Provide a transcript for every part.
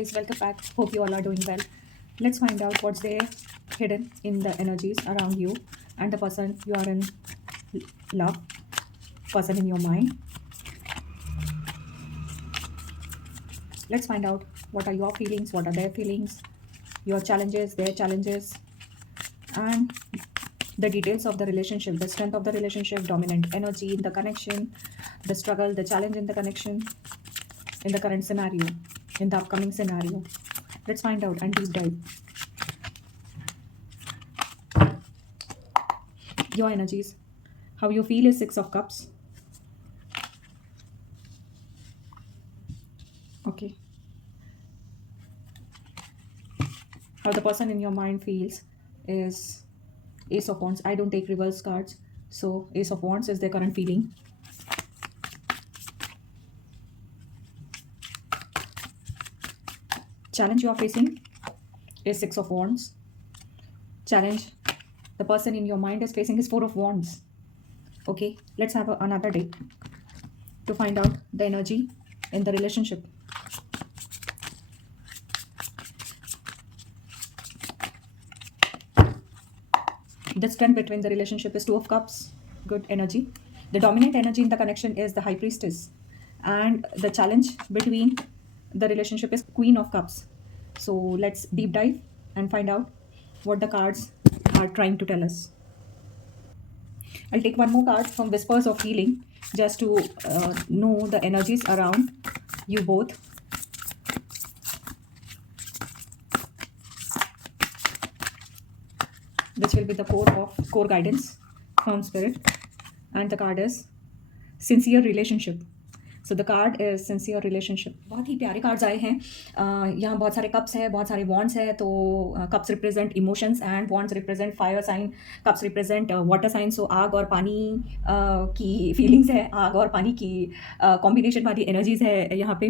guys, welcome back. Hope you all are doing well. Let's find out what's there hidden in the energies around you and the person you are in love, person in your mind. Let's find out what are your feelings, what are their feelings, your challenges, their challenges, and the details of the relationship, the strength of the relationship, dominant energy in the connection, the struggle, the challenge in the connection, in the current scenario, in the upcoming scenario. Let's find out and deep dive. Your energies. How you feel is Six of Cups. Okay. How the person in your mind feels is Ace of Wands. I don't take reverse cards. So Ace of Wands is their current feeling. Challenge you are facing is Six of Wands. Challenge the person in your mind is facing is Four of Wands. Okay, let's have another day to find out the energy in the relationship. The strength between the relationship is Two of Cups. Good energy. The dominant energy in the connection is the High Priestess. And the challenge between the relationship is Queen of Cups. So let's deep dive and find out what the cards are trying to tell us. I'll take one more card from Whispers of Healing just to know the energies around you both. Which will be the core guidance from Spirit. And the card is Sincere Relationship. So the card is sincere relationship. बहुत ही प्यारे cards आए हैं. यहाँ बहुत सारे cups हैं, बहुत सारे वॉन्ड्स हैं. तो cups represent emotions and wands represent fire sign. Cups represent water sign. So आग और पानी की फीलिंग्स है, आग और पानी की कॉम्बिनेशन वाली एनर्जीज है यहाँ पे.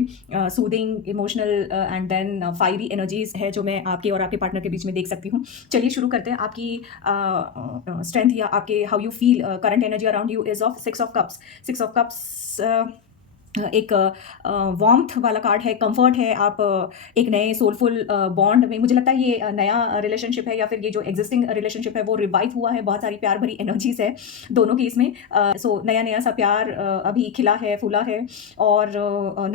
Soothing, emotional and then fiery energies है जो मैं आपके और आपके पार्टनर के बीच में देख सकती हूँ. चलिए शुरू करते हैं. आपकी स्ट्रेंथ या आपके how you feel current energy around you is of six of cups. Six of cups एक वार्मथ वाला कार्ड है, कंफर्ट है. आप एक नए सोलफुल बॉन्ड में, मुझे लगता है ये नया रिलेशनशिप है या फिर ये जो एग्जिस्टिंग रिलेशनशिप है वो रिवाइव हुआ है. बहुत सारी प्यार भरी एनर्जीज है दोनों की इसमें. सो नया नया सा प्यार अभी खिला है, फूला है और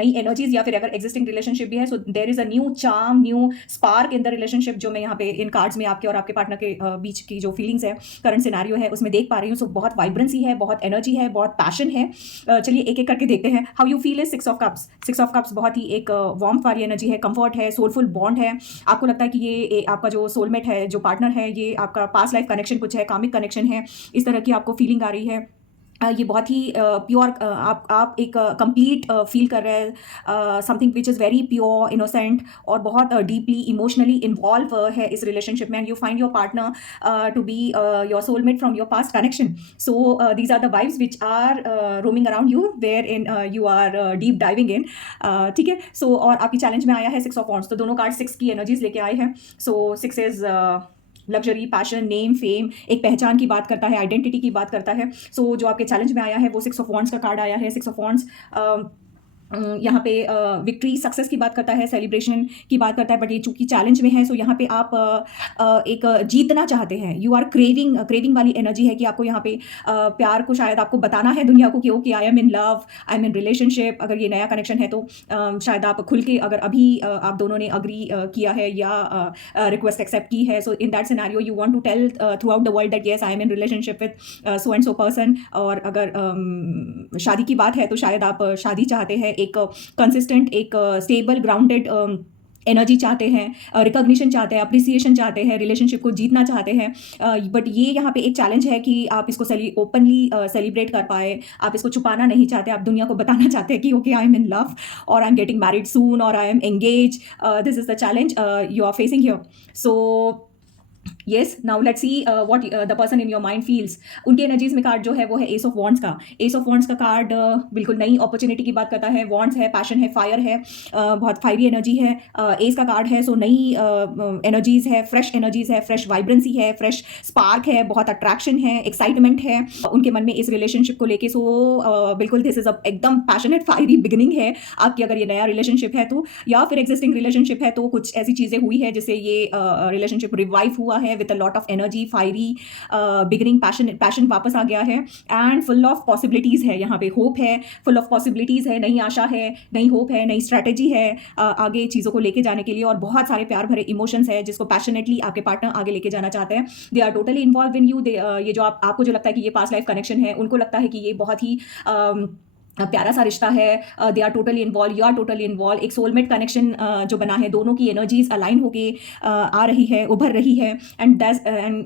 नई एनर्जीज या फिर अगर एग्जिस्टिंग रिलेशनशिप भी है so there is a new charm, new spark in the relationship जो मैं यहाँ पे इन कार्ड्स में आपके और आपके पार्टनर के बीच की जो फीलिंग्स है, करंट सिनेरियो है उसमें देख पा रही हूँ. सो बहुत वाइब्रेंसी है, बहुत एनर्जी है, बहुत पैशन है. चलिए एक एक करके देखते हैं. How you feel is six of cups. Six of cups बहुत ही एक वार्मथ वाली एनर्जी है, कंफर्ट है, सोलफुल बॉन्ड है. आपको लगता है कि ये आपका जो सोलमेट है, जो पार्टनर है, ये आपका पास्ट लाइफ कनेक्शन कुछ है, कामिक कनेक्शन है. इस तरह की आपको फीलिंग आ रही है. ये बहुत ही प्योर, आप एक कंप्लीट फील कर रहे हैं. Something which is very pure, innocent और बहुत डीपली इमोशनली इन्वॉल्व है इस रिलेशनशिप में. And you find your partner to be your soulmate from your past connection. So these are the vibes which are roaming around you where in you are deep diving in. ठीक है. सो और आपकी challenge में आया है six of wands. तो दोनों card six की एनर्जीज लेके आए हैं. So six is luxury, passion, name, fame, एक पहचान की बात करता है, आइडेंटिटी की बात करता है. सो जो आपके चैलेंज में आया है वो सिक्स ऑफ वॉन्ड्स का कार्ड आया है. सिक्स ऑफ वॉन्ड्स यहाँ पे विक्ट्री, सक्सेस की बात करता है, सेलिब्रेशन की बात करता है. बट ये चूंकि चैलेंज में है सो यहाँ पे आप एक जीतना चाहते हैं. यू आर क्रेविंग वाली एनर्जी है कि आपको यहाँ पे प्यार को शायद आपको बताना है दुनिया को कि okay I am in love, I am in relationship. अगर ये नया कनेक्शन है तो शायद आप खुल के, अगर अभी आप दोनों ने अग्री किया है या रिक्वेस्ट एक्सेप्ट की है, so in that scenario you want to tell throughout the world that yes I am in relationship with so and so person. और अगर शादी की बात है तो शायद आप शादी चाहते हैं, एक कंसिस्टेंट, एक स्टेबल, ग्राउंडेड एनर्जी चाहते हैं, रिकॉग्निशन चाहते हैं, अप्रिसिएशन चाहते हैं, रिलेशनशिप को जीतना चाहते हैं. बट ये यहाँ पे एक चैलेंज है कि आप इसको ओपनली सेलिब्रेट कर पाए. आप इसको छुपाना नहीं चाहते. आप दुनिया को बताना चाहते हैं कि okay I am in love और I am getting married soon और I am engage. This is the challenge you are facing here. So yes, now let's see what the person in your mind feels. उनकी energies में card जो है वो है ace of wands का। Ace of wands का card बिल्कुल नई अपॉर्चुनिटी की बात करता है। वॉन्ड्स है, पैशन है, फायर है, बहुत फायरी एनर्जी है। एस का कार्ड है, सो नई एनर्जीज है, फ्रेश एनर्जीज है, फ्रेश वाइब्रेंसी है, फ्रेश स्पार्क है, बहुत अट्रैक्शन है, एक्साइटमेंट है उनके मन में इस रिलेशनशिप को लेके। सो बिल्कुल दिस इज अ एकदम पैशनेट फायरी बिगिनिंग है आपकी, अगर ये नया रिलेशनशिप है तो, या फिर एग्जिस्टिंग रिलेशनशिप है तो कुछ ऐसी चीज़ें हुई है जिससे ये रिलेशनशिप रिवाइव हुआ है with a lot of energy, fiery beginning, passion वापस आ गया है एंड फुल ऑफ पॉसिबिलिटीज़ है। यहाँ पे होप है, फुल ऑफ पॉसिबिलिटीज़ है, नई आशा है, नई होप है, नई स्ट्रैटेजी है आगे चीज़ों को लेके जाने के लिए, और बहुत सारे प्यार भरे इमोशंस है जिसको पैशनेटली आपके पार्टनर आगे लेके जाना चाहते हैं। They are totally involve in you. ये जो आपको जो लगता है कि ये पास्ट लाइफ कनेक्शन है, उनको लगता है कि ये बहुत ही प्यारा सा रिश्ता है। They are totally involve, you are totally involve. एक सोलमेट कनेक्शन जो बना है, दोनों की एनर्जीज अलाइन होके आ रही है, उभर रही है, and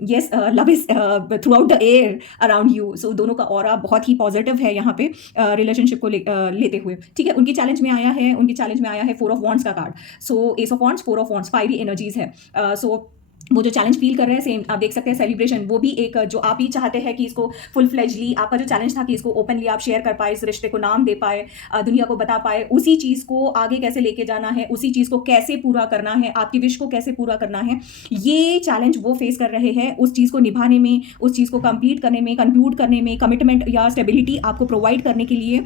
yes love is throughout the air around you. So दोनों का ऑरा बहुत ही पॉजिटिव है यहाँ पे रिलेशनशिप को लेते हुए। ठीक है, उनकी चैलेंज में आया है फोर ऑफ वॉन्ड्स का card. So S of wands, four of wands, fiery energies है। सो वो जो चैलेंज फील कर रहे हैं, सेम आप देख सकते हैं सेलिब्रेशन, वो भी एक जो आप ही चाहते हैं कि इसको फुल फ्लेजली, आपका जो चैलेंज था कि इसको ओपनली आप शेयर कर पाए, इस रिश्ते को नाम दे पाए, दुनिया को बता पाए, उसी चीज़ को आगे कैसे लेके जाना है, उसी चीज़ को कैसे पूरा करना है, आपकी विश को कैसे पूरा करना है, ये चैलेंज वो फेस कर रहे हैं। उस चीज़ को निभाने में, उस चीज़ को कंप्लीट करने में, कंक्लूड करने में, कमिटमेंट या स्टेबिलिटी आपको प्रोवाइड करने के लिए,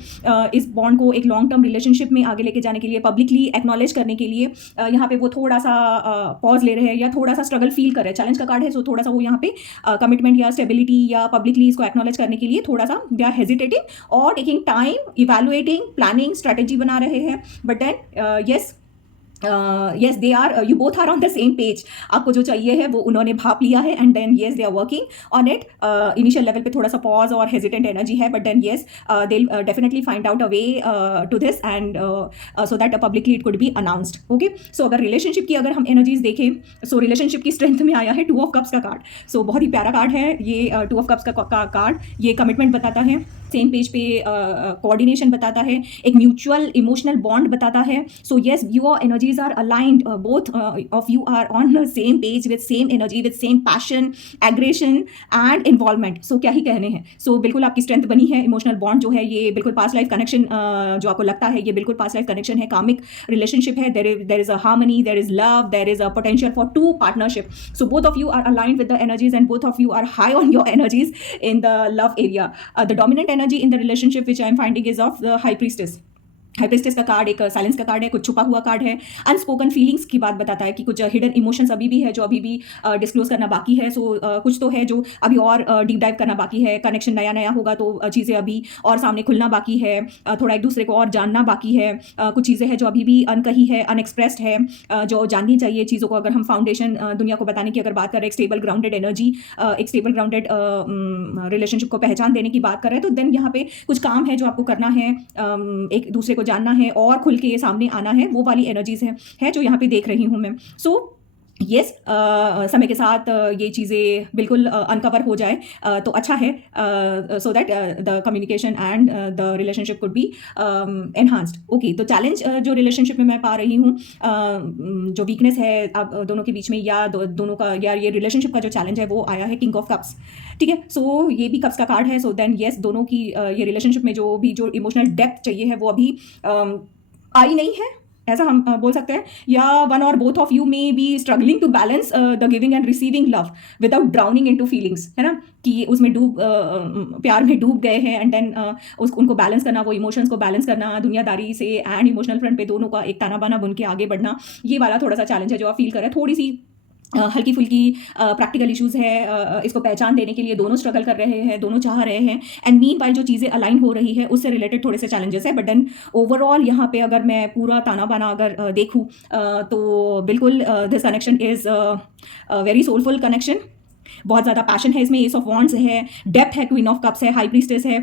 इस बॉन्ड को एक लॉन्ग टर्म रिलेशनशिप में आगे लेके जाने के लिए, पब्लिकली एक्नॉलेज करने के लिए यहाँ पे वो थोड़ा सा पॉज ले रहे हैं या थोड़ा सा स्ट्रगल फील कर रहे हैं। चैलेंज का कार्ड है, सो थोड़ा सा वो यहाँ पे कमिटमेंट या स्टेबिलिटी या पब्लिकली इसको एक्नॉलेज करने के लिए थोड़ा सा दे आर हेजिटेटिंग और taking time, evaluating, planning, strategy बना रहे हैं। But then yes, yes they are you both are on the same page। आपको जो चाहिए है वो उन्होंने भाप लिया है, and then yes they are working on it। Initial level पे थोड़ा सा पॉज और हेजिटेंट एनर्जी है, but then yes they'll definitely find out a way to this and so that publicly it could be announced। okay, so अगर relationship की अगर हम energies देखें, सो रिलेशनशिप की स्ट्रेंथ में आया है टू ऑफ कप्स का कार्ड। सो बहुत ही प्यारा कार्ड है ये टू ऑफ कप्स का कार्ड। ये कमिटमेंट बताता है, सेम पेज पे कोऑर्डिनेशन बताता है, एक म्यूचुअल इमोशनल बॉन्ड बताता है। So yes, your energies are aligned, both of you are on the same page with same energy, with same passion, aggression and involvement। so क्या ही कहने हैं। so बिल्कुल आपकी स्ट्रेंथ बनी है। इमोशनल बॉन्ड जो है ये बिल्कुल पास्ट लाइफ कनेक्शन जो आपको लगता है, ये बिल्कुल पास्ट लाइफ कनेक्शन है, कामिक रिलेशनशिप है। there is a harmony, there is love, there is a potential for two partnership। so both of you are aligned with the energies and both of you are high on your energies in the love area। the dominant energy in the relationship which I am finding is of the high priestess। High priestess का card एक silence का card है, कुछ छुपा हुआ card है, unspoken feelings की बात बताता है कि कुछ हिडन इमोशंस अभी भी है जो अभी भी डिस्क्लोज करना बाकी है। सो कुछ तो है जो अभी और डीप डाइव करना बाकी है। कनेक्शन नया नया होगा तो चीज़ें अभी और सामने खुलना बाकी है, थोड़ा एक दूसरे को और जानना बाकी है। कुछ चीज़ें हैं जो अभी भी अनकही है, अनएक्सप्रेस्ड है, जो जाननी चाहिए चीज़ों को। अगर हम फाउंडेशन दुनिया को बताने की अगर बात करें, एक स्टेबल ग्राउंडेड एनर्जी, एक स्टेबल ग्राउंडेड रिलेशनशिप को पहचान देने की बात करें, तो देन यहाँ पे कुछ काम है जो आपको करना है, एक दूसरे को जानना है और खुल के सामने आना है। वो वाली एनर्जीज है जो यहाँ पे देख रही हूँ मैं। सो येस, समय के साथ ये चीज़ें बिल्कुल अनकवर हो जाए तो अच्छा है, so that the communication and the relationship could be enhanced. Okay, तो चैलेंज जो रिलेशनशिप में मैं पा रही हूँ, जो वीकनेस है आप दोनों के बीच में, या दोनों का, या ये रिलेशनशिप का जो चैलेंज है वो आया है किंग ऑफ कप्स। ठीक है, सो ये भी कप्स का कार्ड है। सो देन येस, दोनों की ये रिलेशनशिप में जो इमोशनल डेप्थ चाहिए है वो अभी आई नहीं है, ऐसा हम बोल सकते हैं। या वन और both of you may be struggling to balance the giving and receiving love without drowning into feelings, है ना, कि उसमें प्यार में डूब गए हैं, एंड देन उनको बैलेंस करना, वो इमोशंस को बैलेंस करना, दुनियादारी से एंड इमोशनल फ्रंट पे दोनों का एक ताना बाना बुन के आगे बढ़ना, ये वाला थोड़ा सा चैलेंज है जो आप फील कर रहे हैं। थोड़ी सी हल्की फुल्की प्रैक्टिकल इश्यूज़ है, इसको पहचान देने के लिए दोनों स्ट्रगल कर रहे हैं, दोनों चाह रहे हैं, एंड मीन वाइल जो चीज़ें अलाइन हो रही है उससे रिलेटेड थोड़े से चैलेंजेस है। बट देन ओवरऑल यहाँ पे अगर मैं पूरा ताना बाना अगर देखूँ तो बिल्कुल this connection is very soulful connection. बहुत ज़्यादा पैशन है इसमें, एस ऑफ वॉन्ड्स है, डेप्थ है, क्वीन ऑफ कप्स है, हाई प्रीस्टेस है।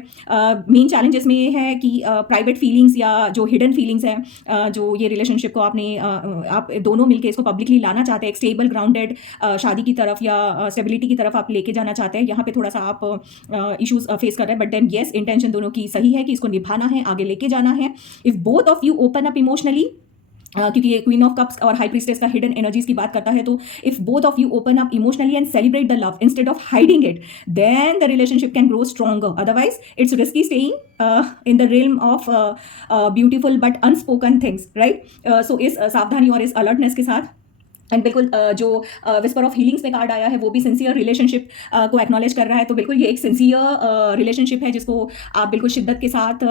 मेन चैलेंज इसमें ये है कि प्राइवेट फीलिंग्स या जो हिडन फीलिंग्स हैं, जो ये रिलेशनशिप को आप दोनों मिलके इसको पब्लिकली लाना चाहते हैं, एक स्टेबल ग्राउंडेड शादी की तरफ या स्टेबिलिटी की तरफ आप लेके जाना चाहते हैं। यहाँ पे थोड़ा सा आप इशूज़ फेस कर रहे हैं, बट देन येस, इंटेंशन दोनों की सही है कि इसको निभाना है, आगे लेके जाना है। If both of you open up emotionally, क्योंकि ये क्वीन ऑफ कप्स और हाई प्रीस्टेस का हिडन एनर्जीज की बात करता है, तो if both of you open up emotionally and celebrate the love instead of hiding it, then the relationship can grow stronger, otherwise it's risky staying in the realm of beautiful but unspoken things, right. So इस सावधानी और इस alertness के साथ, and बिल्कुल जो whisper of healings में card आया है वो भी सिंसियर रिलेशनशिप को एक्नॉलेज कर रहा है, तो बिल्कुल ये एक सिंसियर रिलेशनशिप है जिसको आप बिल्कुल शिद्दत के साथ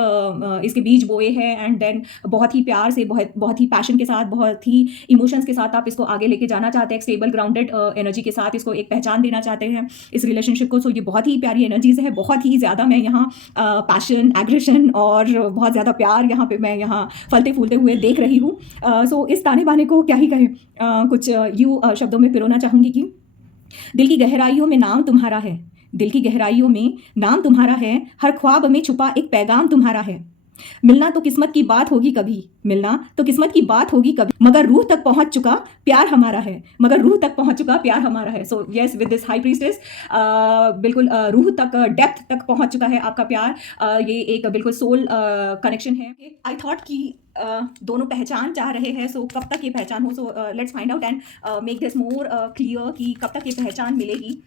इसके बीज बोए हैं, एंड देन बहुत ही प्यार से, बहुत ही पैशन के साथ, बहुत ही इमोशंस के साथ आप इसको आगे लेके जाना चाहते हैं, एक स्टेबल ग्राउंडेड एनर्जी के साथ इसको एक पहचान देना चाहते हैं इस रिलेशनशिप को। सो ये बहुत ही प्यारी एनर्जीज है, बहुत ही ज़्यादा मैं यहाँ पैशन, एग्रेशन और बहुत ज़्यादा प्यार यहाँ पे मैं यहाँ फलते फूलते हुए देख रही हूँ। सो इस ताने बाने को क्या ही कहें, कुछ यूँ शब्दों में पिरोना चाहूँगी कि दिल की गहराइयों में नाम तुम्हारा है, दिल की गहराइयों में नाम तुम्हारा है, हर ख्वाब में छुपा एक पैगाम तुम्हारा है। मिलना तो किस्मत की बात होगी कभी, मिलना तो किस्मत की बात होगी कभी, मगर रूह तक पहुंच चुका प्यार हमारा है, मगर रूह तक पहुंच चुका प्यार हमारा है। So yes, with this high priestess बिल्कुल रूह तक, डेप्थ तक पहुंच चुका है आपका प्यार। ये एक बिल्कुल सोल कनेक्शन है। आई थॉट कि दोनों पहचान चाह रहे हैं, सो कब तक ये पहचान हो, so let's find out and make this more clear कि कब तक ये पहचान मिलेगी,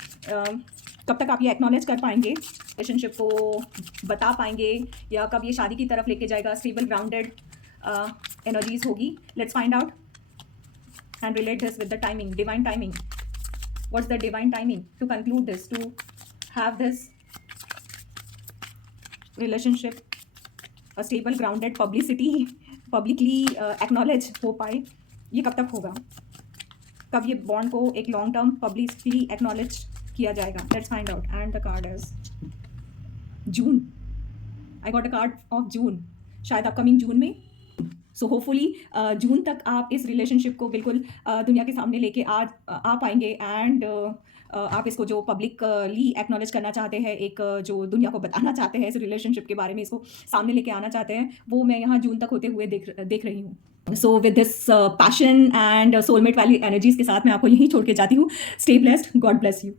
कब तक आप ये एक्नॉलेज कर पाएंगे, रिलेशनशिप को बता पाएंगे, या कब ये शादी की तरफ लेके जाएगा, स्टेबल ग्राउंडेड एनर्जीज होगी। Let's find out and relate this with the timing, divine timing. What's the divine timing to conclude this, to have this relationship a stable grounded, publicly acknowledge हो पाए, ये कब तक होगा, कब ये बॉन्ड को एक लॉन्ग टर्म पब्लिकली एक्नॉलेज किया जाएगा। Let's find out. And the card is June. I got a card of June, शायद अपकमिंग जून में। सो होपफुली जून तक आप इस रिलेशनशिप को बिल्कुल दुनिया के सामने लेके आ पाएंगे, एंड आप इसको जो पब्लिकली एक्नॉलेज करना चाहते हैं, एक जो दुनिया को बताना चाहते हैं इस रिलेशनशिप के बारे में, इसको सामने लेके आना चाहते हैं, वो मैं यहाँ जून तक होते हुए देख रही हूँ। So with this passion and soulmate वाली एनर्जीज के साथ मैं आपको यहीं छोड़ के जाती हूँ। Stay blessed, God bless you.